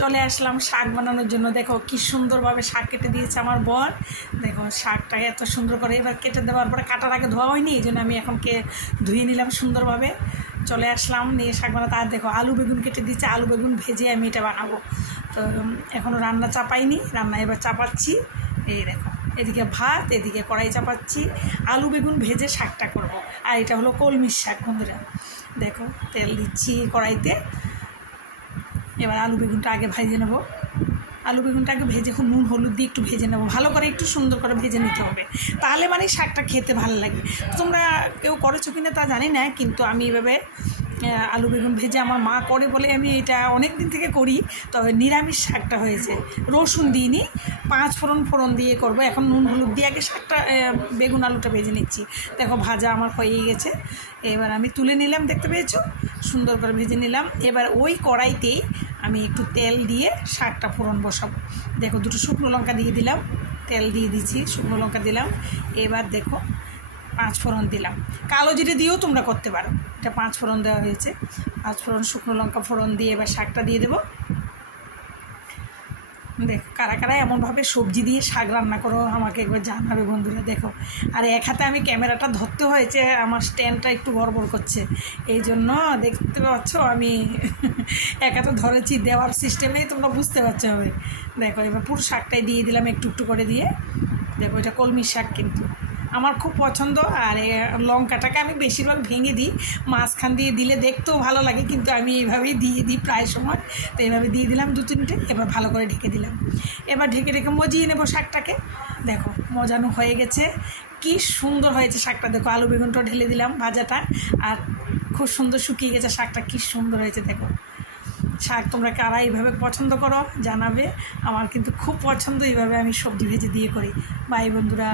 চলে আসলাম শাক বানানোর জন্য। দেখো কি সুন্দরভাবে শাক কেটে দিয়েছে আমার বর। দেখো শাকটাকে এত সুন্দর করে এবার কেটে দেওয়ার পরে কাটার আগে ধোয়া হয়নি, এই জন্য আমি এখন ধুয়ে নিলাম সুন্দরভাবে। চলে আসলাম নিয়ে শাক বানাতে। আর দেখো আলু বেগুন কেটে দিচ্ছে, আলু বেগুন ভেজে আমি এটা বানাবো। তো এখনও রান্না চাপাইনি, রান্না এবার চাপাচ্ছি। এই দেখো এদিকে ভাত, এদিকে কড়াই চাপাচ্ছি, আলু বেগুন ভেজে শাকটা করব। আর এটা হলো কলমির শাক বন্ধুরা। দেখো তেল দিচ্ছি কড়াইতে। এবার আলু বেগুনটা আগে ভেজে নেবো। আলু বেগুনটা আগে ভেজে নুন হলুদ দিয়ে একটু ভেজে নেবো, ভালো করে একটু সুন্দর করে ভেজে নিতে হবে, তাহলে মানে শাকটা খেতে ভালো লাগে। তোমরা কেউ করেছো কিনা তা জানি না, কিন্তু আমি এভাবে আলু বেগুন ভেজে আমার মা করে বলে আমি এটা অনেক দিন থেকে করি। তবে নিরামিষ শাকটা হয়েছে, রসুন দিইনি, 5 ফোড়ন দিয়ে করব। এখন নুন হলুদ দিয়ে আগে শাকটা বেগুন আলুটা ভেজে নিচ্ছি। দেখো ভাজা আমার হয়ে গেছে, এবার আমি তুলে নিলাম, দেখতে পেয়েছো সুন্দর করে ভেজে নিলাম। এবার ওই কড়াইতেই আমি একটু তেল দিয়ে শাকটা ফোড়ন বসাবো। দেখো 2টো শুকনো লঙ্কা দিয়ে দিলাম, তেল দিয়ে দিচ্ছি, শুকনো লঙ্কা দিলাম। এবার দেখো 5 ফোড়ন দিলাম, কালো জিরে দিয়েও তোমরা করতে পারো। এটা 5 ফোড়ন দেওয়া হয়েছে, 5 ফোড়ন শুকনো লঙ্কা ফোড়ন দিয়ে এবার শাকটা দিয়ে দেবো। দেখো কারা কারা এমনভাবে সবজি দিয়ে শাক রান্না করো আমাকে একবার জানাবে বন্ধুরা। দেখো আর এক হাতে আমি ক্যামেরাটা ধরতে হয়েছে, আমার স্ট্যান্ডটা একটু গড়বড় করছে, এই জন্য দেখতে পাচ্ছ আমি এক হাতে ধরেছি, দেওয়ার সিস্টেমেই তোমরা বুঝতে পারছো হবে। দেখো এবার পুরো শাকটাই দিয়ে দিলাম একটু একটু করে দিয়ে। দেখো এটা কলমির শাক কিন্তু আমার খুব পছন্দ। আর লঙ্কাটাকে আমি বেশিরভাগ ভেঙে দিই, মাঝখান দিয়ে দিলে দেখতেও ভালো লাগে, কিন্তু আমি এইভাবেই দিয়ে দিই প্রায় সময়। তো এইভাবে দিয়ে দিলাম 2-3টে, এবার ভালো করে ঢেকে দিলাম। এবার ঢেকে মজিয়ে নেবো শাকটাকে। দেখো মজানো হয়ে গেছে, কি সুন্দর হয়েছে শাকটা। দেখো আলু বেগুনটা ঢেলে দিলাম ভাজাটা, আর খুব সুন্দর শুকিয়ে গেছে শাকটা, কি সুন্দর হয়েছে। দেখো শাক তোমরা কারা এইভাবে পছন্দ করো জানাবে, আমার কিন্তু খুব পছন্দ, এইভাবে আমি সবজি ভেজে দিয়ে করি। বাই বন্ধুরা।